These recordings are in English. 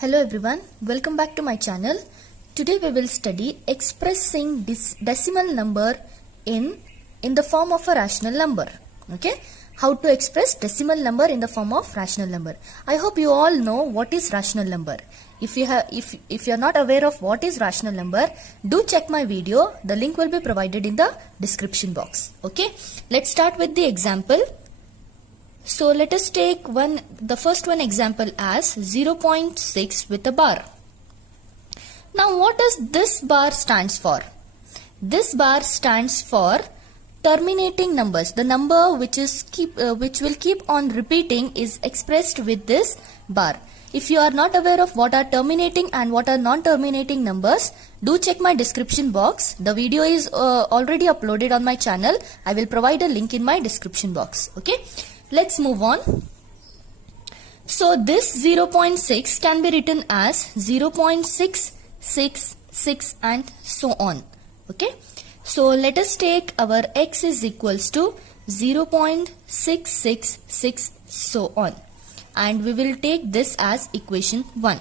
Hello everyone, welcome back to my channel. Today we will study expressing decimal number in the form of a rational number. Okay, how to express decimal number in the form of rational number. I hope you all know what is rational number. If you are not aware of what is rational number, do check my video. The link will be provided in the description box. Okay, let's start with the example. So let us take the first one example as 0.6 with a bar. Now what does this bar stands for? This bar stands for terminating numbers. The number which will keep on repeating is expressed with this bar. If you are not aware of what are terminating and what are non-terminating numbers, do check my description box. The video is already uploaded on my channel. I will provide a link in my description box. Okay. Let's move on. So this 0.6 can be written as 0.666 and so on. Okay. So let us take our x is equals to 0.666 so on. And we will take this as equation 1.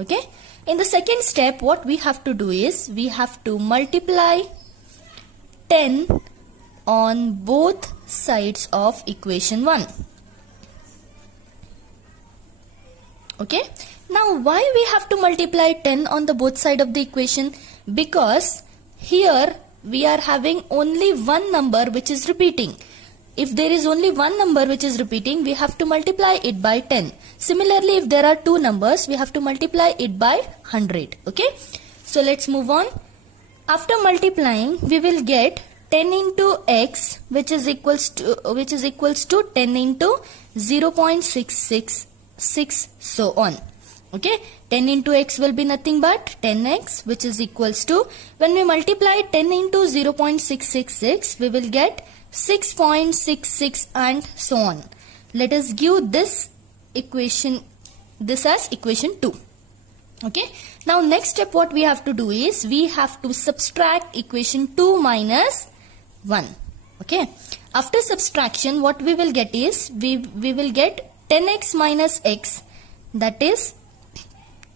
Okay. In the second step, what we have to do is we have to multiply 10 on both sides of equation 1. Okay. Now why we have to multiply 10 on the both side of the equation? Because here we are having only one number which is repeating. If there is only one number which is repeating, we have to multiply it by 10. Similarly, if there are two numbers, we have to multiply it by 100. Okay. So let's move on. After multiplying, we will get 10 into x, which is equals to 10 into 0.666 so on. Okay, 10 into x will be nothing but 10x, which is equals to, when we multiply 10 into 0.666, we will get 6.66 and so on. Let us give this as equation 2. Okay. Now next step what we have to do is we have to subtract equation 2 minus 1. Okay. After subtraction, what we will get is we will get 10x minus x, that is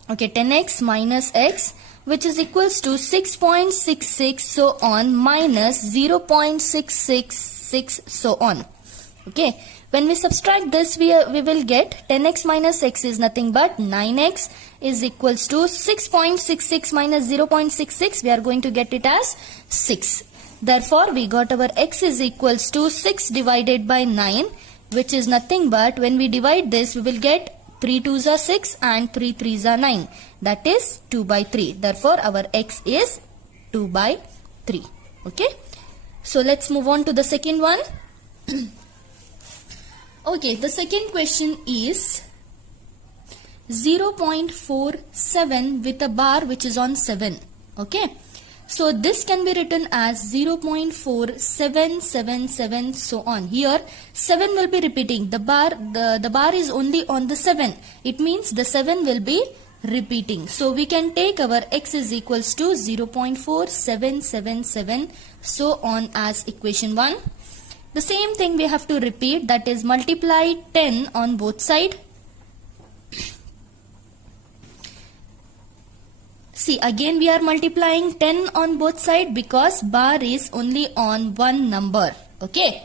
10x minus x, which is equals to 6.66 so on minus 0.666 so on. Okay. When we subtract this, we will get 10x minus x is nothing but 9x is equals to 6.66 minus 0.66. We are going to get it as 6. Therefore, we got our x is equals to 6 divided by 9, which is nothing but, when we divide this, we will get 3 2s are 6 and 3 3s are 9. That is 2 by 3. Therefore, our x is 2 by 3. Okay. So, let's move on to the second one. Okay, the second question is 0.47 with a bar which is on 7. Okay. So this can be written as 0.4777 so on. Here 7 will be repeating. The bar is only on the 7. It means the 7 will be repeating. So we can take our x is equals to 0.4777 so on as equation 1. The same thing we have to repeat, that is multiply 10 on both sides. See, again we are multiplying 10 on both sides because bar is only on one number. Okay.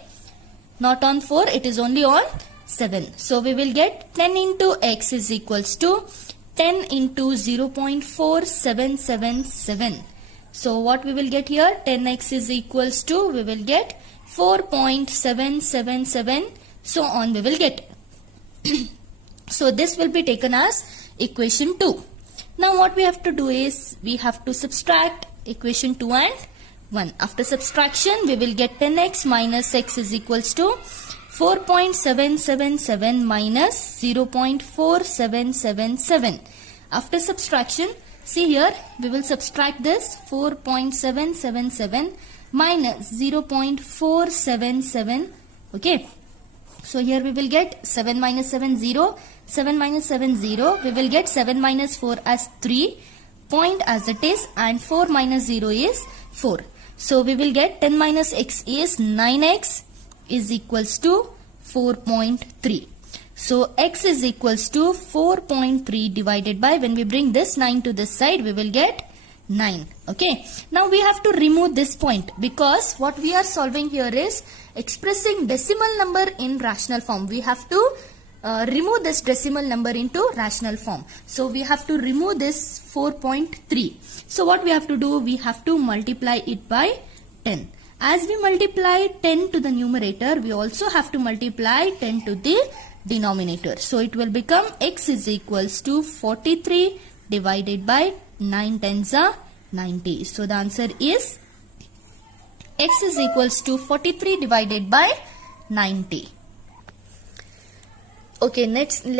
Not on 4, it is only on 7. So we will get 10 into x is equals to 10 into 0.4777. So what we will get here? 10x is equals to, we will get 4.777 so on we will get. So this will be taken as equation 2. Now what we have to do is we have to subtract equation 2 and 1. After subtraction, we will get 10x minus x is equals to 4.777 minus 0.4777. After subtraction, see here, we will subtract this 4.777 minus 0.477. Okay. So here we will get 7 minus 7, 0. 7 minus 7, 0. We will get 7 minus 4 as 3. Point as it is, and 4 minus 0 is 4. So we will get 10 minus x is 9x is equals to 4.3. So x is equals to 4.3 divided by, when we bring this 9 to this side, we will get 9. Okay. Now we have to remove this point, because what we are solving here is expressing decimal number in rational form. We have to remove this decimal number into rational form. So we have to remove this 4.3. So what we have to do? We have to multiply it by 10. As we multiply 10 to the numerator, we also have to multiply 10 to the denominator. So it will become x is equals to 43 divided by 9 tens are 90. So the answer is x is equals to 43 divided by 90. Okay, next we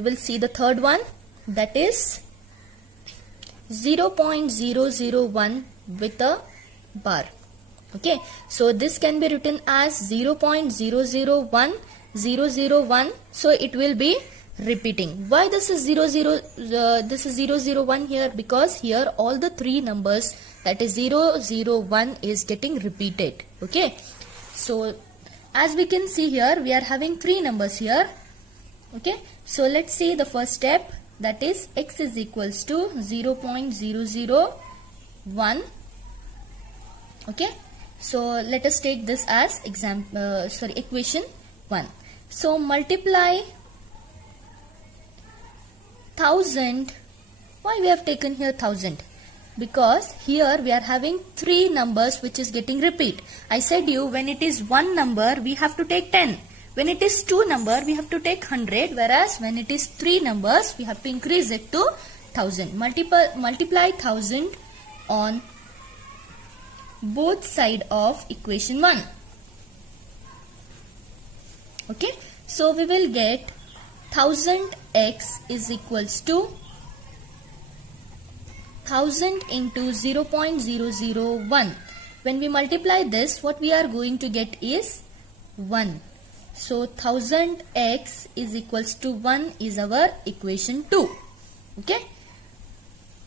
will see the third one, that is 0.001 with a bar. Okay, so this can be written as 0.001001. So it will be repeating. Why this is 001 here? Because here all the three numbers, that is 001, is getting repeated. Okay, so as we can see here, we are having three numbers here. Okay, so let's see the first step, that is x is equals to 0.001. Okay, so let us take this as equation 1. So multiply 1000. Why we have taken here 1000? Because here we are having three numbers which is getting repeat. I said you, when it is one number we have to take 10. When it is two number we have to take 100. Whereas when it is three numbers we have to increase it to 1000. Multiply 1000 on both side of equation 1. Okay, so we will get 1000x is equals to 1000 into 0.001. When we multiply this, what we are going to get is 1. So 1000x is equals to 1 is our equation 2. Okay,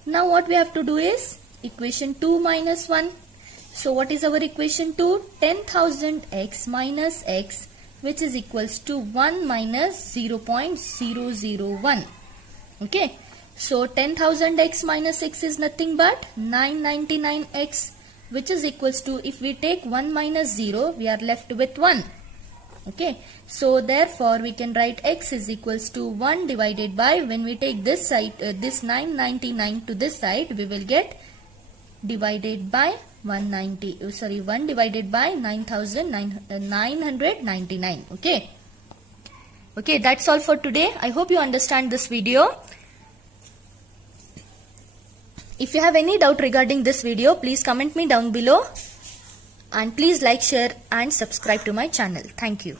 now what we have to do is equation 2 minus 1. So what is our equation 2? 10,000x minus x, which is equals to 1 minus 0.001. Okay, so 10,000x minus x is nothing but 999x, which is equals to, if we take 1 minus 0, we are left with 1. Okay, so therefore we can write x is equals to 1 divided by, when we take this side, this 999 to this side, we will get divided by 1 divided by 999. Okay. Okay, that's all for today. I hope you understand this video. If you have any doubt regarding this video, please comment me down below. And please like, share and subscribe to my channel. Thank you.